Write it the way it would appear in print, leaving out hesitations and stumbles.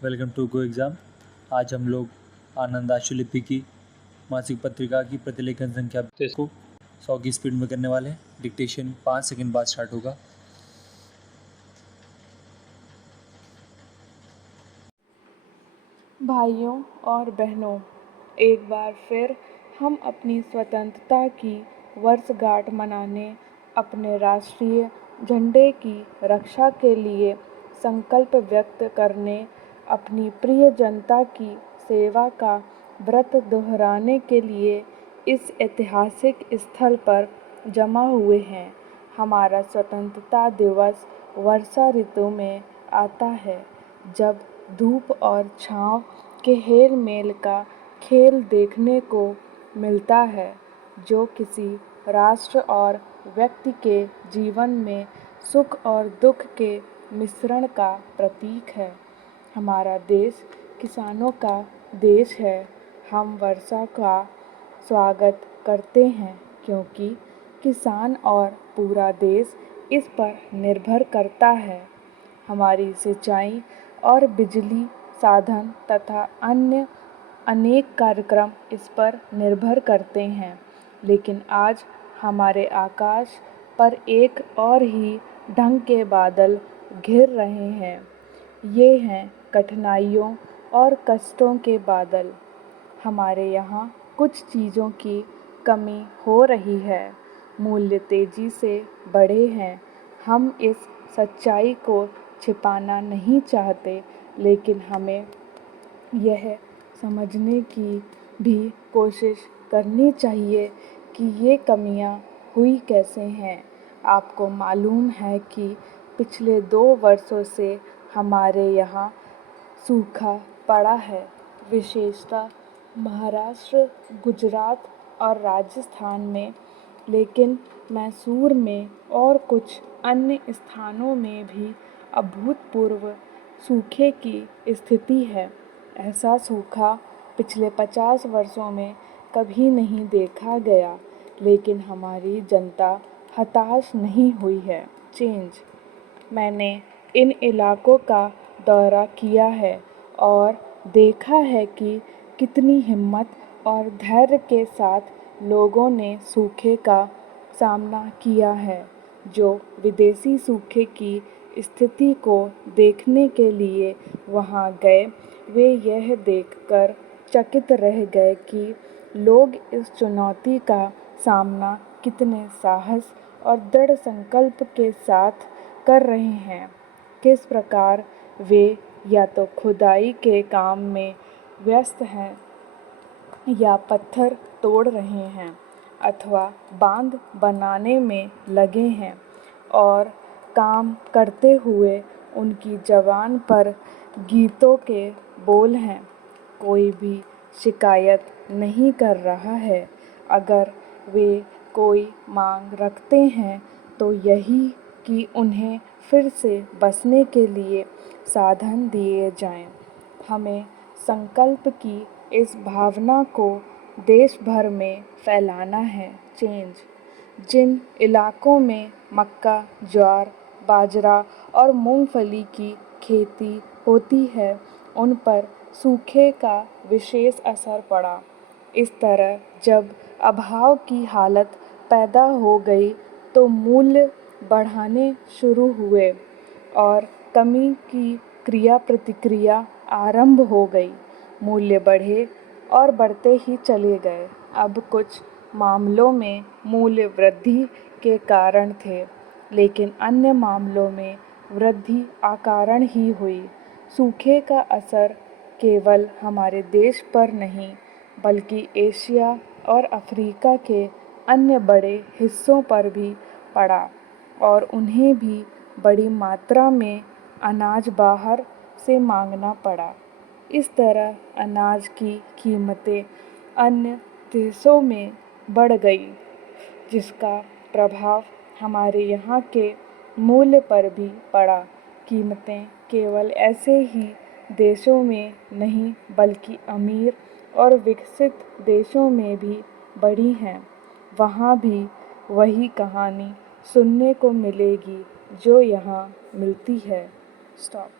Welcome to go exam. आज हम लोग आनंद आशुलिपि की मासिक पत्रिका की प्रतिलेखन संख्या 32 को 100 की स्पीड में करने वाले हैं। डिक्टेशन 5 सेकंड बाद स्टार्ट होगा। भाइयों और बहनों, एक बार फिर हम अपनी स्वतंत्रता की वर्षगांठ मनाने, अपने राष्ट्रीय झंडे की रक्षा के लिए संकल्प व्यक्त करने, अपनी प्रिय जनता की सेवा का व्रत दोहराने के लिए इस ऐतिहासिक स्थल पर जमा हुए हैं। हमारा स्वतंत्रता दिवस वर्षा ऋतु में आता है, जब धूप और छाँव के हेल मेल का खेल देखने को मिलता है, जो किसी राष्ट्र और व्यक्ति के जीवन में सुख और दुख के मिश्रण का प्रतीक है। हमारा देश किसानों का देश है। हम वर्षा का स्वागत करते हैं क्योंकि किसान और पूरा देश इस पर निर्भर करता है। हमारी सिंचाई और बिजली साधन तथा अन्य अनेक कार्यक्रम इस पर निर्भर करते हैं, लेकिन आज हमारे आकाश पर एक और ही ढंग के बादल घिर रहे हैं। ये हैं कठिनाइयों और कष्टों के बादल। हमारे यहाँ कुछ चीज़ों की कमी हो रही है, मूल्य तेज़ी से बढ़े हैं। हम इस सच्चाई को छिपाना नहीं चाहते, लेकिन हमें यह समझने की भी कोशिश करनी चाहिए कि ये कमियां हुई कैसे हैं। आपको मालूम है कि पिछले 2 वर्षों से हमारे यहाँ सूखा पड़ा है, विशेषतः महाराष्ट्र, गुजरात और राजस्थान में, लेकिन मैसूर में और कुछ अन्य स्थानों में भी अभूतपूर्व सूखे की स्थिति है। ऐसा सूखा पिछले 50 वर्षों में कभी नहीं देखा गया, लेकिन हमारी जनता हताश नहीं हुई है। चेंज। मैंने इन इलाकों का दौरा किया है और देखा है कि कितनी हिम्मत और धैर्य के साथ लोगों ने सूखे का सामना किया है। जो विदेशी सूखे की स्थिति को देखने के लिए वहाँ गए, वे यह देखकर चकित रह गए कि लोग इस चुनौती का सामना कितने साहस और दृढ़ संकल्प के साथ कर रहे हैं। किस प्रकार वे या तो खुदाई के काम में व्यस्त हैं, या पत्थर तोड़ रहे हैं, अथवा बांध बनाने में लगे हैं, और काम करते हुए उनकी ज़बान पर गीतों के बोल हैं। कोई भी शिकायत नहीं कर रहा है। अगर वे कोई मांग रखते हैं तो यही कि उन्हें फिर से बसने के लिए साधन दिए जाएं। हमें संकल्प की इस भावना को देश भर में फैलाना है। चेंज। जिन इलाकों में मक्का, ज्वार, बाजरा और मूंगफली की खेती होती है, उन पर सूखे का विशेष असर पड़ा। इस तरह जब अभाव की हालत पैदा हो गई तो मूल्य बढ़ाने शुरू हुए और कमी की क्रिया प्रतिक्रिया आरंभ हो गई। मूल्य बढ़े और बढ़ते ही चले गए। अब कुछ मामलों में मूल्य वृद्धि के कारण थे, लेकिन अन्य मामलों में वृद्धि अकारण ही हुई। सूखे का असर केवल हमारे देश पर नहीं, बल्कि एशिया और अफ्रीका के अन्य बड़े हिस्सों पर भी पड़ा और उन्हें भी बड़ी मात्रा में अनाज बाहर से मांगना पड़ा। इस तरह अनाज की कीमतें अन्य देशों में बढ़ गई, जिसका प्रभाव हमारे यहाँ के मूल्य पर भी पड़ा। कीमतें केवल ऐसे ही देशों में नहीं, बल्कि अमीर और विकसित देशों में भी बढ़ी हैं। वहाँ भी वही कहानी सुनने को मिलेगी जो यहाँ मिलती है। स्टॉप।